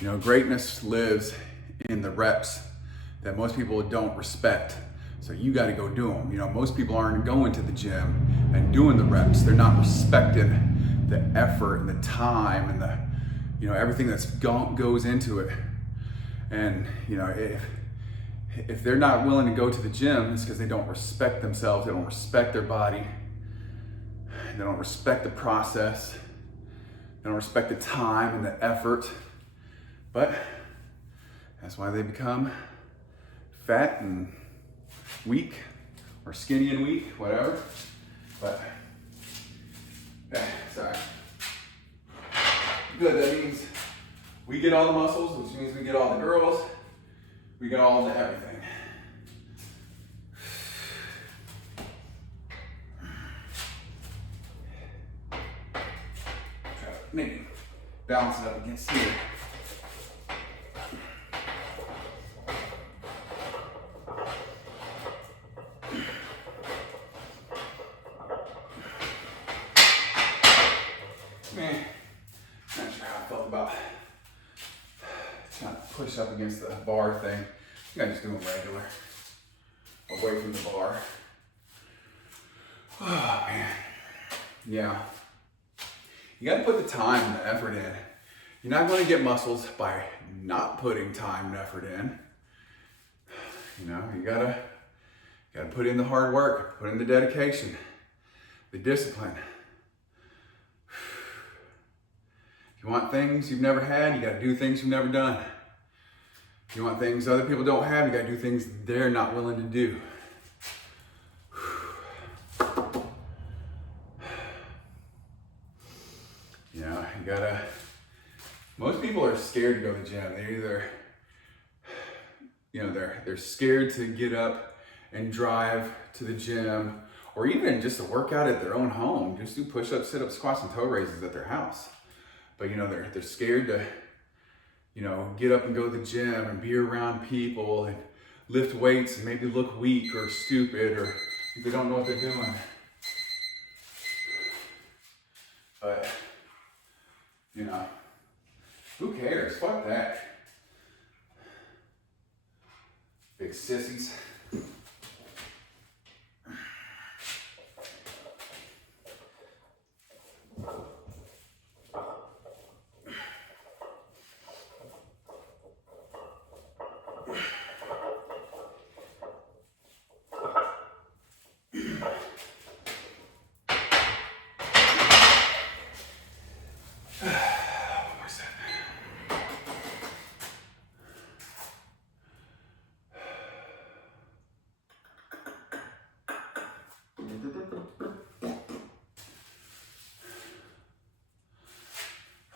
You know, greatness lives in the reps that most people don't respect. So you got to go do them. You know, most people aren't going to the gym and doing the reps. They're not respecting the effort and the time and the, you know, everything that's goes into it. And, you know, if they're not willing to go to the gym, it's because they don't respect themselves. They don't respect their body. They don't respect the process. They don't respect the time and the effort. But that's why they become fat and weak, or skinny and weak, whatever. But, sorry. Good, that means we get all the muscles, which means we get all the girls, we get all the everything. Try to maybe balance it up against here. Push up against the bar thing. You gotta just do them regular, away from the bar. Oh man, yeah. You gotta put the time and the effort in. You're not gonna get muscles by not putting time and effort in. You know, you gotta put in the hard work, put in the dedication, the discipline. If you want things you've never had, you gotta do things you've never done. If you want things other people don't have, you gotta do things they're not willing to do. You know, you gotta, most people are scared to go to the gym. They're either, you know, they're scared to get up and drive to the gym, or even just to work out at their own home. Just do push-ups, sit-ups, squats, and toe raises at their house. But you know, they're scared to, you know, get up and go to the gym and be around people and lift weights and maybe look weak or stupid, or if they don't know what they're doing. But, you know, who cares? Fuck that. Big sissies.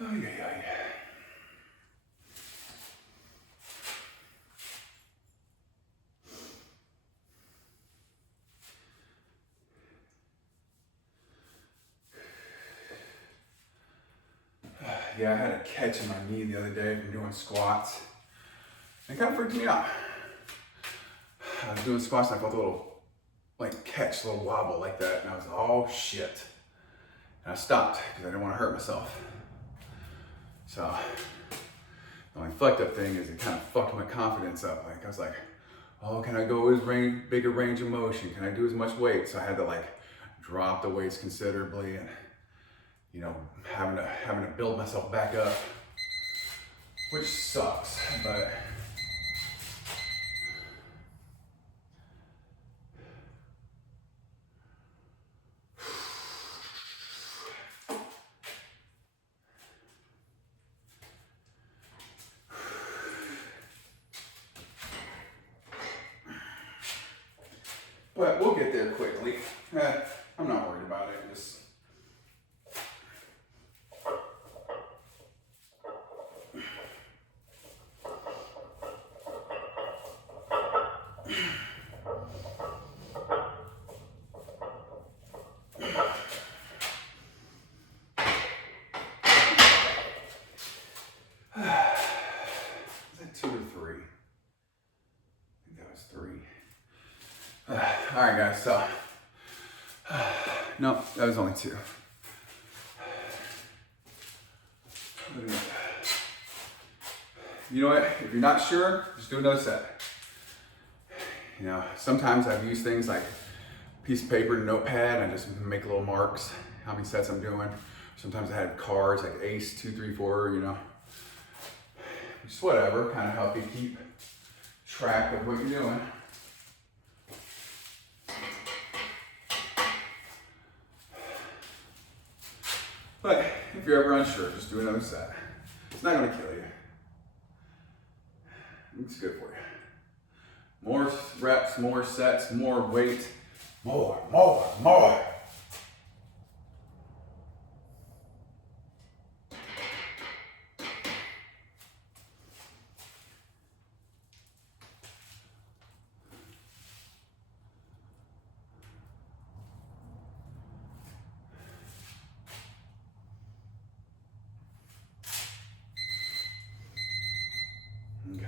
Oh, yeah. Yeah, I had a catch in my knee the other day from doing squats. It kind of freaked me out. I was doing squats and I felt a little, like, catch, a little wobble like that. And I was like, oh shit. And I stopped because I didn't want to hurt myself. So, the only fucked up thing is it kind of fucked my confidence up. Like, I was like, oh, can I go with bigger range of motion? Can I do as much weight? So I had to like drop the weights considerably and, you know, having to build myself back up, which sucks, but we'll get there quickly. I'm not worried about it. Just all right, guys, so, no, that was only 2. You know what? If you're not sure, just do another set. You know, sometimes I've used things like a piece of paper, notepad, and I just make little marks, how many sets I'm doing. Sometimes I had cards like ace, 2, 3, 4, you know. Just whatever, kind of help you keep track of what you're doing. But if you're ever unsure, just do another set. It's not gonna kill you. It's good for you. More reps, more sets, more weight, more. Okay.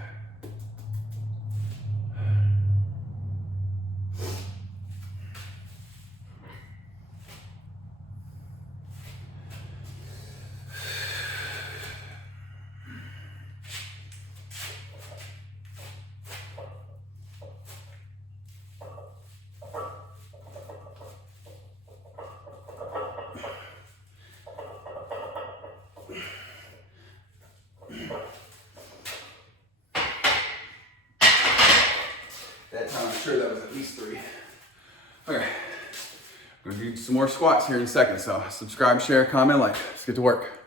That time, I'm sure that was at least 3. Okay, I'm gonna do some more squats here in a second, so subscribe, share, comment, like. Let's get to work.